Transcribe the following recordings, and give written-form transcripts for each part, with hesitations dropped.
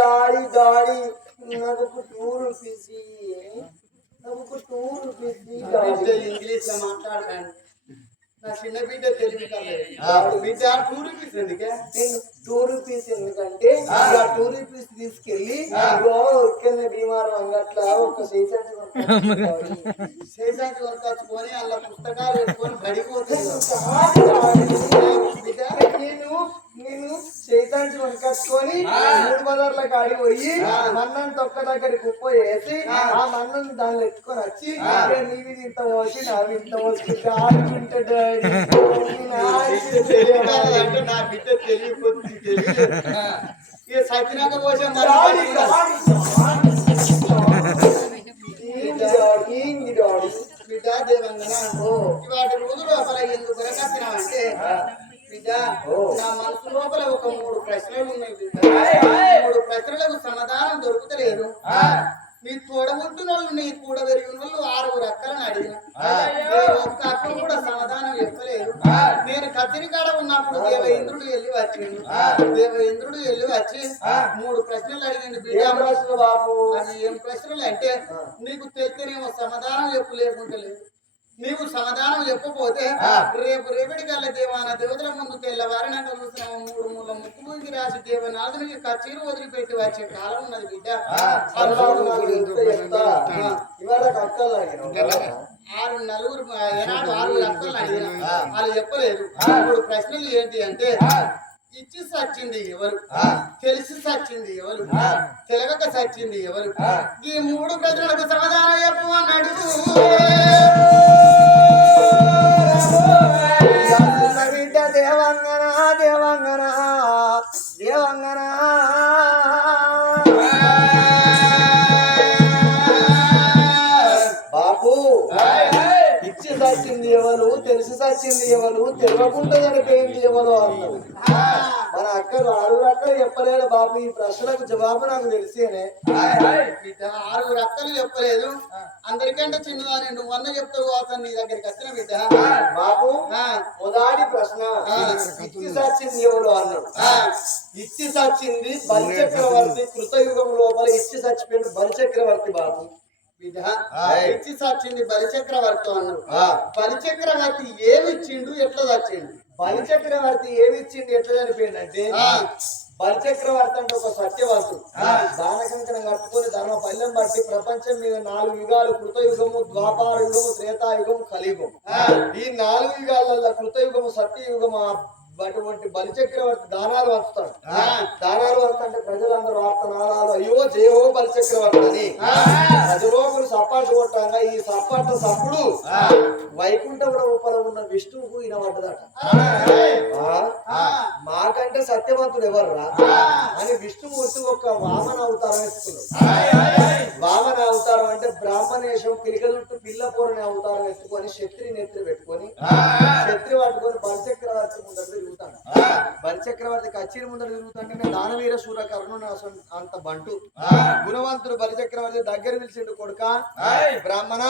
Daddy daddy నాకు ఒక 2 rupees నాకు ఒక 2 రూపీస్ ఇంగ్లీష్ లో మాట్లాడకండి నా చిన్న బిడ్డ తెలివి బిడ్డ 2 రూపీస్ ఎందుకే 2 రూపీస్ ఎందుకంటే 2 రూపీస్ తీసుకెళ్ళి ఎక్కడ బీమారం అంగట్లా ఒక శేషాంతి కొనుక్కొచ్చుకొని అలా పుస్తకాలు పెట్టుకొని పడిపోతుంది నేను శైతాంతి కొనుక్కొచ్చుకొని 3 బజార్ల కాడి పోయి మన్నని తొక్క దగ్గర కుప్ప వేసి ఆ మన్నని దానిలో ఎత్తుకొని వచ్చి నీవి ఇంత పోసి నావి ఇంత పోసుకుంటే ఆడుకుంటాడు అంటే నా బిడ్డ తెలియకపోతే ఇక సచ్చినాక పోసే బిడ్డ దేవంగన వాటి రోజు లోపల ఎందుకు కొరకచ్చినావంటే బిడ్డ నా మనసు లోపల ఒక 3 ప్రశ్నలు ఉన్నాయి బిడ్డ 3 ప్రశ్నలకు సమాధానం దొరుకుతలేదు నీ తోడముట్టిన వాళ్ళు నీ కూడ పెరిగిన వాళ్ళు 6 అక్కలను అడిగిన ఒక్క అక్క కూడా సమాధానం చెప్పలేదు నేను కత్తిరి కాడ ఉన్నప్పుడు దేవేంద్రుడు వెళ్ళి వచ్చిండు దేవేంద్రుడు వెళ్ళి వచ్చి 3 ప్రశ్నలు అడిగిండు బిడ్డ బాబు అది ఏం ప్రశ్నలు అంటే నీకు తెలిస్తేనేమో సమాధానం చెప్పు లేకుంటే లేదు నీవు సమాధానం చెప్పకపోతే రేపటి కల్లా దేవాన దేవతల ముందు తెల్లవారినాక చూస్తున్నాము 3 మూల ముక్కు ముందు రాసి దేవనాథునికి కచ్చీరు వదిలిపెట్టి వచ్చే కాలం ఉన్నది బిడ్డ 6 అక్కలు అడిగిన వాళ్ళు చెప్పలేదు 3 ప్రశ్నలు ఏంటి అంటే ఇచ్చి సచ్చింది ఎవరు తెలిసి సచ్చింది ఎవరు తెలగక సచ్చింది ఎవరు ఈ 3 ప్రశ్నలకు సమాధానం చెప్పు అన్నాడు బిడ్డ దేవంగన దేవంగన దేవంగన బాబు ఇచ్చి సచ్చింది ఎవరు తెలిసి సచ్చింది ఎవరు తెలియకుండా చనిపోయింది ఎవరు అన్నది మన అక్కలు 6 అక్కలు చెప్పలేదు బాబు ఈ ప్రశ్నలకు జవాబు నాకు తెలిసేనే 6 అక్కలు చెప్పలేదు అందరికంటే చిన్నదాన్ని నువ్వు అన్న చెప్తావు అతను నీ దగ్గరికి వచ్చిన బిడ్డ బాబు మొదటి ప్రశ్న ఇచ్చి సచ్చింది ఎవరు అన్నాడు ఇచ్చి సచ్చింది బలిచక్రవర్తి కృతయుగం లోపల ఇచ్చి చచ్చిపోయింది బలిచక్రవర్తి బాబు ఇచ్చి సచ్చింది బలిచక్రవర్తి అన్నాడు బలిచక్రవర్తి ఏమిచ్చిండు ఎట్లా చచ్చిండు బలిచక్రవర్తి ఏమిచ్చిండు ఎట్లా చనిపోయిండు అంటే బలిచక్రవర్తి అంటే ఒక సత్యవంతుడు దానకంకణం కట్టుకొని ధర్మ పల్లెం బట్టి ప్రపంచం మీద 4 యుగాలు కృతయుగము ద్వాపార యుగము త్రేతాయుగము కలియుగం ఈ 4 యుగాలలో కృతయుగము సత్యయుగము అటువంటి బలిచక్రవర్తి దానాలు వస్తాడు దానాలు వస్తుంటే ప్రజలందరూ ఆర్తనాదాలు అయ్యో జయో బలిచక్రవర్తి అని ప్రజలోకులు సప్పాటు కొట్టాగా ఈ సప్పాట సప్పుడు వైకుంఠపుర ఉపల ఉన్న విష్ణువుకు వినబడ్డదట మాకంటే సత్యవంతుడు ఎవర్రా అని విష్ణుమూర్తి ఒక వామన అవతారం ఎత్తుకున్నాడు వామన అవతారం అంటే బ్రాహ్మణేశం పిలికలుట్టు పిల్లపూరని అవతారం ఎత్తుకొని క్షత్రి నెత్తి పెట్టుకొని క్షత్రి పట్టుకొని బలిచక్రవర్తి ముందర తిరుగుతాడు బలిచక్రవర్తి కచ్చేరి ముందర తిరుగుతుంటే దానవీర సూర కర్ణుని అంత బంటు గుణవంతుడు బలిచక్రవర్తి దగ్గర పిలిచిండు కొడుక బ్రాహ్మణ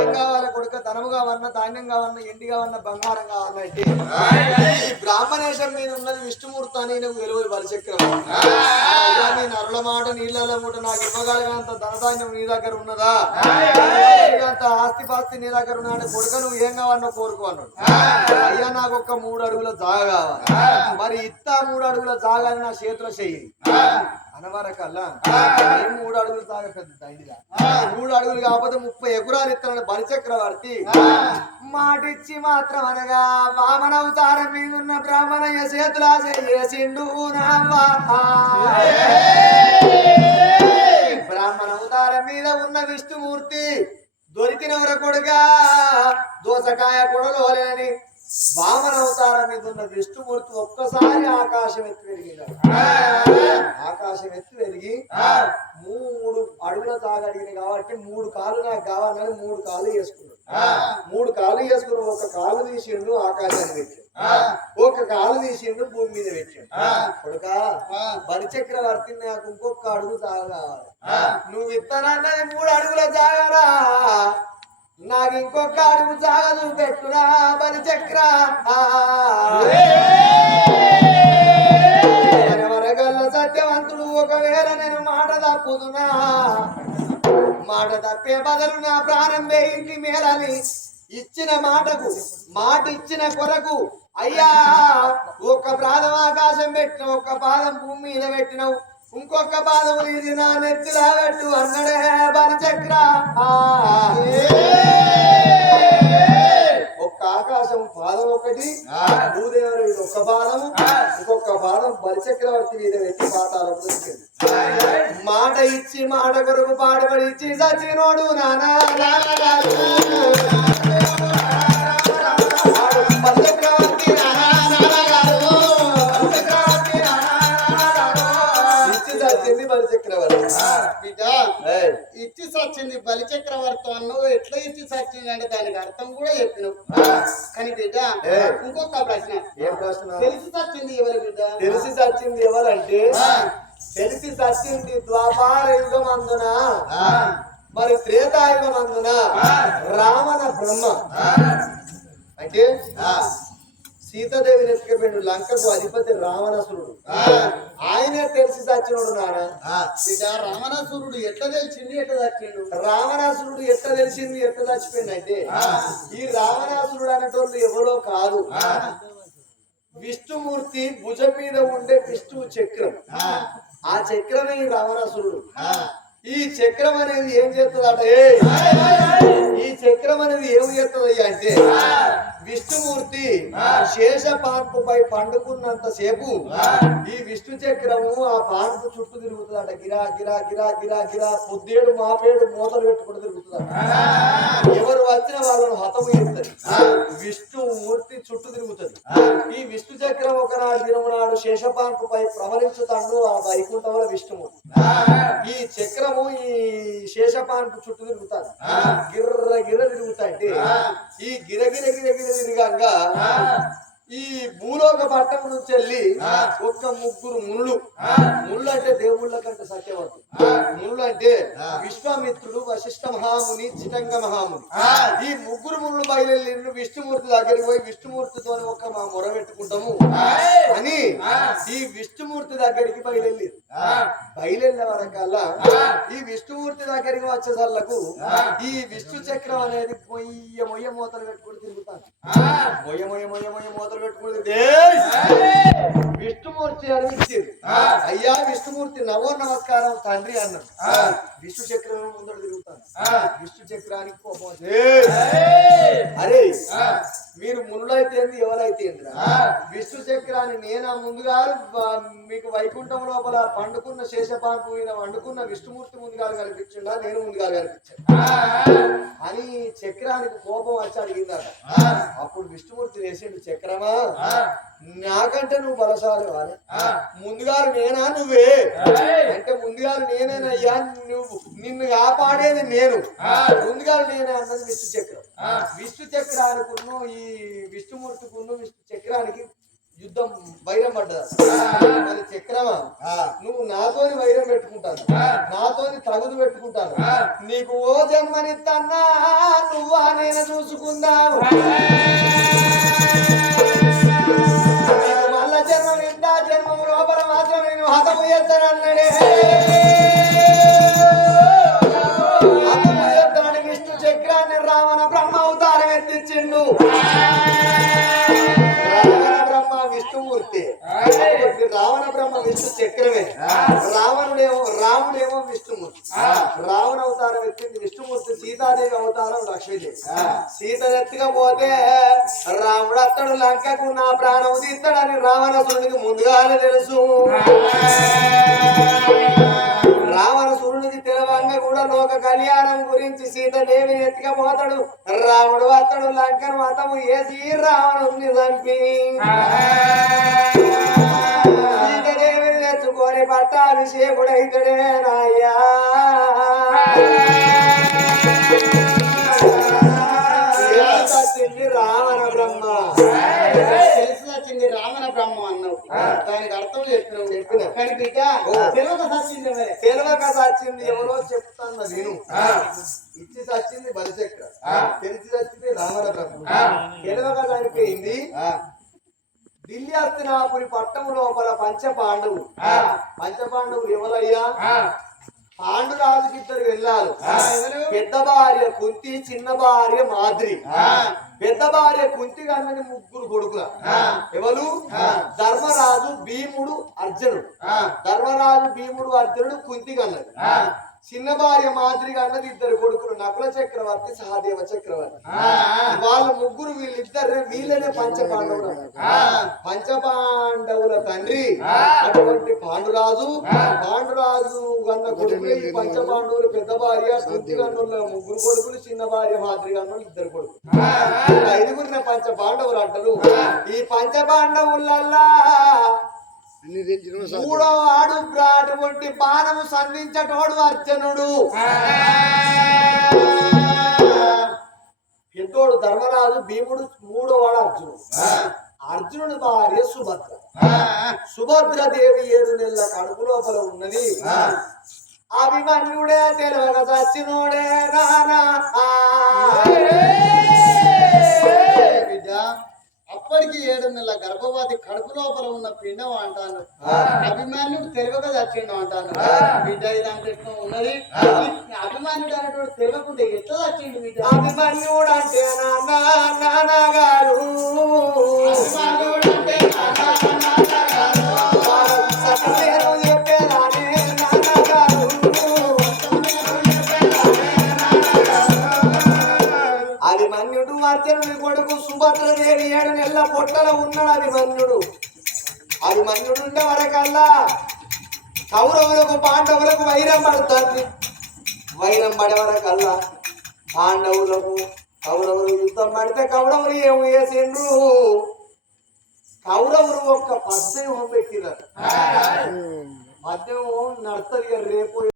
ఏం కావాలా కొడుక ధనము కావన్నా ధాన్యం కావన్నా ఎండి కావన్నా బంగారం కావన్నా అంటే ఈ బ్రాహ్మణేశం మీద ఉన్నది విష్ణుమూర్తి అని నువ్వు వెలువరు బలిచక్రవర్తి నరుల మాట నీళ్ళ మూట నాకు ఇవ్వగలిగినంత ధనధాన్యం నీ దగ్గర ఉన్నదా అంత ఆస్తి పాస్తి నీ దగ్గర ఉన్నాడు కొడుక నువ్వు ఏం కావన్నా కోరుకో అన్నాడు అయ్యా నాకు ఒక 3 అడుగుల జాగా కావాలి మరి 3 అడుగుల జాగాని నా చేతిలో చెయ్యి అనవరకల్లా 3 అడుగులు జాగా పెద్ద దండిగా 3 అడుగులు కాకపోతే 30 ఎకరాలు ఇస్తానని బలిచక్రవర్తి మాటిచ్చి మాత్రం అనగా వామన అవతారం మీద ఉన్న బ్రాహ్మణయ్య చేతులా చేసిండు బ్రాహ్మణ అవతారం మీద ఉన్న విష్ణుమూర్తి దొరికినవర కొడుగా దోసకాయ కొడలోలేనని వామన అవతారం మీద ఉన్న విష్ణుమూర్తి ఒక్కసారి ఆకాశం ఎత్తి వెలిగినాడు ఆకాశం ఎత్తి వెలిగి 3 అడుగుల తాగడిగిన కాబట్టి 3 కాళ్ళు నాకు కావాలని 3 కాళ్ళు వేసుకున్నాడు 3 కాళ్ళు వేసుకుని ఒక కాలు తీసిండు ఆకాశాన్ని పెట్టాడు ఒక కాలు తీసిండు భూమి మీద పెట్టాడు కొడుక బలిచక్రవర్తి నాకు ఇంకొక అడుగు జాగా కావాలి నువ్వు ఇస్తానన్నది 3 అడుగుల జాగారా నాకు ఇంకొక అడుగు జాగా చూపెట్టురా బలిచక్ర వరగల్ల సత్యవంతుడు ఒకవేళ తప్పుదునా మాట తప్పే బదులు నా ప్రాణం వేయింటి మేలని ఇచ్చిన మాటకు మాట ఇచ్చిన కొరకు అయ్యా ఒక్క పాదం ఆకాశం పెట్టిన ఒక్క పాదం భూమి మీద పెట్టినవు ఇంకొక పాదం ఇది నా నెత్తిలా పెట్టు అన్నడే బలిచక్ర ఒక్క ఆకాశం పాదం ఒకటి భూదేవుడు ఇది ఒక్క పాదం ఇంకొక పాదం బలిచక్రవర్తి మీద పెట్టి పాతాలు దొరికింది మాట ఇచ్చి మాట కొరకు పాడుబడి ఇచ్చి సచినోడు నానా బలిచక్రవర్తి ఇచ్చి బలిచక్రవర్తి బిడ్డ ఇచ్చి సచ్చింది బలిచక్రవర్తి అన్నావు ఎట్లా ఇచ్చి సచ్చింది అంటే దానికి అర్థం కూడా చెప్పినావు కానీ బిడ్డ ఇంకొక ప్రశ్న ఏం ప్రశ్న తెలిసి సచ్చింది ఎవరు బిడ్డ తెలిసి సచ్చింది ఎవరంటే తెలిసి సచ్చింది ద్వాపార యుగమందున మరి త్రేతాయుగమందున రావణ బ్రహ్మ అంటే సీతాదేవిని ఎత్తుకపోయిండు లంకకు అధిపతి రావణాసురుడు ఆయనే తెలిసి చచ్చినోడు నాన్న బిడ్డ రావణాసురుడు ఎట్లా తెలిసింది ఎట్లా చచ్చిండు రావణాసురుడు ఎట్లా తెలిసింది ఎట్లా చచ్చిపోయింది అంటే ఈ రావణాసురుడు అనేటోళ్ళు ఎవరో కాదు విష్ణుమూర్తి భుజం మీద ఉండే విష్ణువు చక్రం ఆ చక్రమే ఈ రావణాసురుడు ఈ చక్రం అనేది ఏం చేస్తుందట ఈ చక్రం అనేది ఏం చేస్తుంది అంటే విష్ణుమూర్తి శేష పాన్పుపై పండుకున్నంత సేపు ఈ విష్ణు చక్రము ఆ పాన్పు చుట్టూ తిరుగుతుందట గిరా గిరా గిరా గిరా గిరా పొద్దేడు మాపేడు మూతలు పెట్టుకుంటూ తిరుగుతుందట ఎవరు వచ్చిన వాళ్ళను హతము చేస్తుంది విష్ణుమూర్తి చుట్టూ తిరుగుతుంది ఈ విష్ణు చక్రం ఒకనాడు దినము నాడు శేషపాన్పుపై ప్రవలించుతాడు ఆ వైకుంఠంలో విష్ణుమూర్తి ఈ చక్రము ఈ శేషపాన్పు చుట్టూ తిరుగుతాడు గిర్ర గిర్ర తిరుగుతాయంటే ఈ గిరగిర గిరగిర తిరిగాక ఈ భూలోక పట్టం నుంచి వెళ్ళి ఒక్క ముగ్గురు మునులు అంటే దేవుళ్ళ కంటే సత్యవంతులు మునులు అంటే విశ్వామిత్రుడు వశిష్ఠ మహాముని చితంగ మహాముని ఈ ముగ్గురు మునులు బయలుదేరి విష్ణుమూర్తి దగ్గరికి పోయి విష్ణుమూర్తితో ఒక మా మొర పెట్టుకుంటాము అని ఈ విష్ణుమూర్తి దగ్గరికి బయలుదేరి బయలుదేరిన వరకల్లా ఈ విష్ణుమూర్తి దగ్గరికి వచ్చేసరికి ఈ విష్ణు చక్రం అనేది మొయ్య మొయ్య మూతలు పెట్టుకుని తిరుగుతాను మొయ్య మొయ్య మొయ్య మొయ్య మూతలు పెట్టుకుని విష్ణుమూర్తి అనిపించింది అయ్యా విష్ణుమూర్తి నవో నమస్కారం తండ్రి అన్నాడు విష్ణు చక్రం ముందడు తిరుగుతాను విష్ణు చక్రానికి కోపం అరే మీరు మునులైతే ఎవరైతే విష్ణు చక్రాన్ని నేనా ముందుగా మీకు వైకుంఠం లోపల పండుకున్న శేషపాన్పు మీద వండుకున్న విష్ణుమూర్తి ముందుగా కనిపించిండా నేను ముందుగా కనిపించాను అని చక్రానికి కోపం వచ్చి అడిగిందట అప్పుడు విష్ణుమూర్తి వేసిండు చక్రమా నాకంటే నువ్వు బలశాలి అని ముందుగా నేనా నువ్వే అంటే ముందుగా నేనేనయ్యా నువ్వు నిన్ను కాపాడేది నేను ముందుగా నేనే అన్నది విష్ణు చక్రం విష్ణు చక్రానికి ఈ విష్ణుమూర్తికున్న విష్ణు చక్రానికి యుద్ధం వైరం పడ్డది మరి చక్రమా నువ్వు నాతోని వైరం పెట్టుకుంటాను నాతోని తగుదు పెట్టుకుంటాను నీకు ఓ జన్మనిత్తన్నా నువ్వా నేను చూసుకుందావు మళ్ళా జన్మం ఇంత జన్మం లోపల మాత్రం నేను హతము చేస్తానన్నాడే హతము చేస్తానని విష్ణు చక్రాన్ని రావణ బ్రహ్మ అవతారం ఎత్తిచ్చిండు విష్ణుమూర్తి రావణ బ్రహ్మ విష్ణు చక్రమే రాముడేమో విష్ణుమూర్తి రావణ అవతారం ఎత్తింది విష్ణుమూర్తి సీతాదేవి అవతారం లక్ష్మీదేవి సీత ఎత్తుకపోతే రాముడు అత్తడు లంకకు నా ప్రాణం తీస్తాడని రావణసురుడికి ముందుగానే తెలుసు రావణసురుడికి తెలవంగా కూడా లోక కళ్యాణం గురించి సీతాదేవి ఎత్తుకపోతాడు రాముడు అత్తడు లంకను మతము వేసి రావణుని చంపి సీతాదేవిని తెచ్చుకొని పట్టాభిషేకుడైతడే నాయ్యా రావణ బ్రహ్మ తెలిసి వచ్చింది రావణ బ్రహ్మ అన్నావు దానికి అర్థం చెప్పిన కానీ బిడ్డ తెలియక సచ్చింది తెలియక సచ్చింది ఎవరో చెప్తాను నేను ఇచ్చి సచ్చింది బలిచక్ర తెలిసి సచ్చింది రావణ బ్రహ్మ తెలియక చనిపోయింది ఢిల్లీ హస్తినాపురి పట్టం లోపల పంచపాండవులు ఎవరయ్యా ధర్మరాజుకి ఇద్దరు వెళ్ళారు. పెద్ద భార్య కుంతి, చిన్న భార్య మాద్రి. పెద్ద భార్య కుంతి కన్నది ముగ్గురు కొడుకుల. ఎవరు? ధర్మరాజు, భీముడు, అర్జునుడు. ధర్మరాజు, భీముడు, అర్జునుడు కుంతి కన్నది. చిన్న భార్య మాదిరిగా అన్నది ఇద్దరు కొడుకులు, నకుల చక్రవర్తి, సహదేవ చక్రవర్తి. వాళ్ళ ముగ్గురు వీళ్ళనే పంచపాండవులు. పంచపాండవుల తండ్రి అటువంటి పాండురాజు. పాండురాజు కన్న కొడుకులు ఈ పంచపాండవులు. పెద్ద భార్య కుంతి కన్నుల ముగ్గురు కొడుకులు, చిన్న భార్య మాదిరిగా అన్న ఇద్దరు కొడుకులు. ఐదుగురిన పంచపాండవులు అంటారు. ఈ పంచపాండవులల్లా మూడో వాడు అటువంటి బాణము సంధించటోడు అర్జునుడు. పెద్దోడు ధర్మరాజు, భీముడు, మూడో వాడు అర్జునుడు. అర్జునుడు భార్య సుభద్ర. సుభద్రదేవి 7 నెలల కడుపు లోపల ఉన్నది. అభిమన్యుడే తెలవక చచ్చినోడే నానా. అప్పటికి 7 నెలల గర్భవతి కడుపు లోపల ఉన్న పిండం అంటాను. అభిమాన్యుడు తెలియక చచ్చిండు అంటాను. బిడ్డ ఇదంటే ఉన్నది. అభిమాన్యుడు అనేటువంటి తెలియకుండా ఎట్లా చచ్చిండు బిడ్డ? అభిమన్యుడు అంటే నాన్నగారు. అభిమన్యుడు అర్జునుడి కొడుకు. సుభద్రదేవి 7 నెలల పొట్టలో ఉన్నాడు అభిమన్యుడు. అభిమన్యుడు ఉండే వరకల్లా కౌరవులకు పాండవులకు వైరం పడుతుంది. వైరం పడే వరకల్లా పాండవులకు కౌరవులు యుద్ధం పడితే కౌరవులు ఏమి చేసిండ్రు? కౌరవులు ఒక్క పద్యం పెట్టినారు. పద్యం నడుస్తుంది రేపు